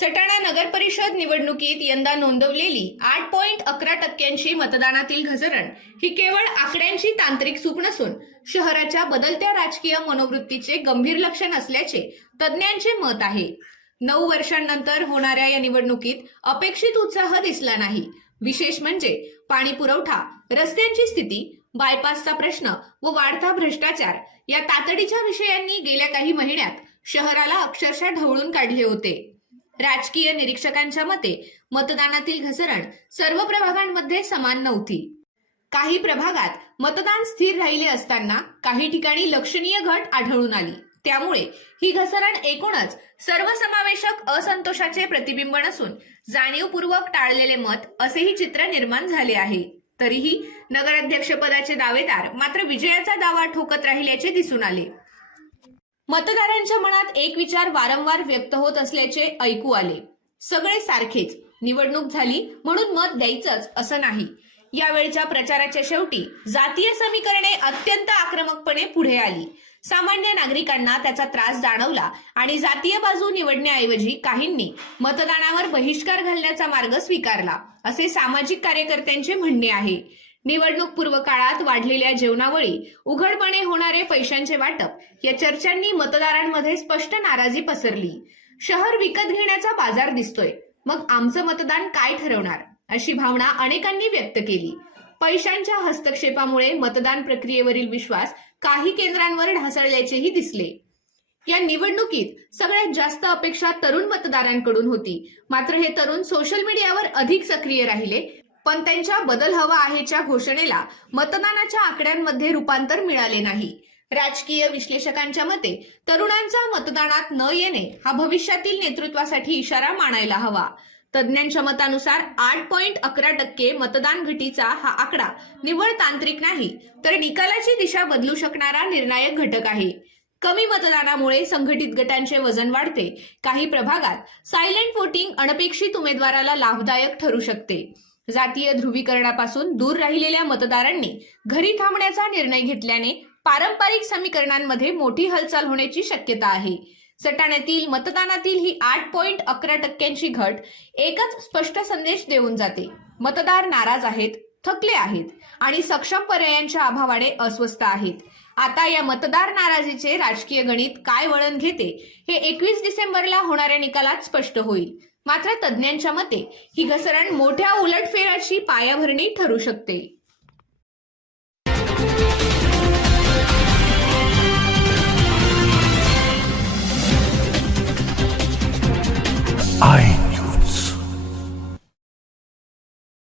सटाणा नगर परिषद निवडणुकीत यंदा नोंदवलेली 8.11% मतदानातील घसरण ही केवळ आकड्यांची तांत्रिक चूक नसून शहराच्या बदलत्या राजकीय मनोवृत्तीचे गंभीर लक्षण असल्याचे तज्ज्ञांचे मत आहे। 9 वर्षांनंतर होणाऱ्या या निवडणुकीत अपेक्षित उत्साह दिसला नाही। विशेष म्हणजे पाणी पुरवठा, रस्त्यांची स्थिती, बायपासचा प्रश्न व वाढता भ्रष्टाचार या तातडीच्या विषयांनी गेल्या काही महिन्यात शहराला अक्षरशः ढवळून काढले होते। राजकीय निरीक्षकांच्या मते मतदानातील घसरण सर्व प्रभागांमध्ये समान नव्हती। काही प्रभागात मतदान स्थिर राहिले असताना काही ठिकाणी लक्षणीय घट आढळून आली। त्यामुळे ही घसरण एकूणच सर्वसमावेशक असंतोषाचे प्रतिबिंब नसून जाणीवपूर्वक टाळलेले मत असेही चित्र निर्माण झाले आहे। तरीही नगराध्यक्षपदाचे दावेदार मात्र विजयाचा दावा ठोकत राहिल्याचे दिसून आले। मतदारांच्या मनात एक विचार वारंवार व्यक्त होत असल्याचे ऐकू आले, सगळे सारखेच, निवडणूक झाली म्हणून मत द्यायचंच असं नाही। यावेळच्या प्रचाराच्या शेवटी जातीय समीकरणे अत्यंत आक्रमकपणे पुढे आली। सामान्य नागरिकांना त्याचा त्रास जाणवला आणि जातीय बाजू निवडण्याऐवजी काहींनी मतदानावर बहिष्कार घालण्याचा मार्ग स्वीकारला, असे सामाजिक कार्यकर्त्यांचे म्हणणे आहे। निवडणूक पूर्व काळात वाढलेल्या जेवणावळी, उघडपणे होणारे पैशांचे वाटप या चर्चांनी मतदारांमध्ये स्पष्ट नाराजी पसरली। शहर विकत घेण्याचा बाजार दिसतोय, मग आमचं मतदान काय ठरवणार, अशी भावना अनेकांनी व्यक्त केली। पैशांच्या हस्तक्षेपामुळे मतदान प्रक्रियेवरील विश्वास काही केंद्रांवर ढासळल्याचेही दिसले। या निवडणुकीत सगळ्यात जास्त अपेक्षा तरुण मतदारांकडून होती, मात्र हे तरुण सोशल मीडियावर अधिक सक्रिय राहिले, पण त्यांच्या बदल हवा आहेच्या घोषणेला मतदानाच्या आकड्यांमध्ये रूपांतर मिळाले नाही। राजकीय विश्लेषकांच्या मते तरुणांचा मतदानात न येणे हा भविष्यातील नेतृत्वासाठी इशारा मानायला हवा। तज्ज्ञांच्या मतानुसार 8.11% मतदान घटीचा हा आकडा निव्वळ तांत्रिक नाही, तर निकालाची दिशा बदलू शकणारा निर्णायक घटक आहे। कमी मतदानामुळे संघटित गटांचे वजन वाढते। काही प्रभागात सायलेंट वोटिंग अनपेक्षित उमेदवाराला लाभदायक ठरू शकते। जातीय ध्रुवीकरणापासून दूर राहिलेल्या मतदारांनी घरी थांबण्याचा निर्णय घेतल्याने पारंपरिक समीकरणांमध्ये मोठी हालचाल होण्याची शक्यता आहे। सटाण्यातील मतदानातील ही 8.11%ची घट एकच स्पष्ट संदेश देऊन जाते, मतदार नाराज आहेत, थकले आहेत आणि सक्षम पर्यायांच्या अभावाने अस्वस्थ आहेत। आता या मतदार नाराजीचे राजकीय गणित काय वळण घेते हे 21 डिसेंबरला होणाऱ्या निकालात स्पष्ट होईल। मात्र तज्ज्ञांच्या मते ही घसरण मोठ्या उलटफेराची पायाभरणी ठरू शकते।